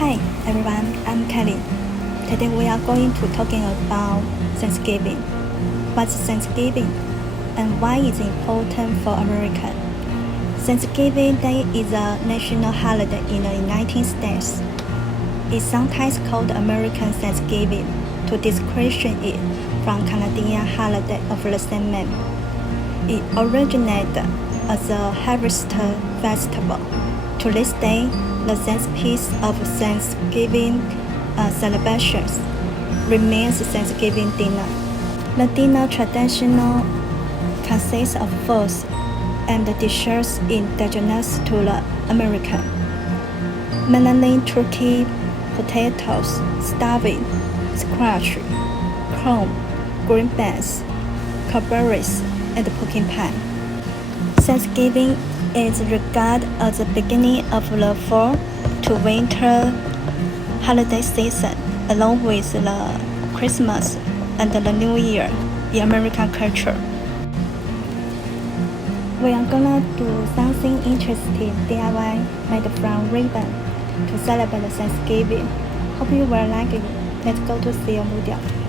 Hi everyone, I'm Kelly. Today we are going to talking about Thanksgiving. What's Thanksgiving and why is it important for America? Thanksgiving Day is a national holiday in the United States. It's sometimes called American Thanksgiving to distinguish it from Canadian holiday of the same name. It originated as a harvest festival. To this day, the centerpiece of Thanksgiving celebrations remains Thanksgiving dinner. The dinner traditional consists of foods and dishes indigenous to the American, mainly turkey, potatoes, stuffing, squash, corn, green beans, cranberries, and pumpkin pie. Thanksgiving is regarded as the beginning of the fall to winter holiday season, along with the Christmas and the New Year in American culture. We are gonna do something interesting DIY made from ribbon to celebrate Thanksgiving. Hope you will like it. Let's go to see a video.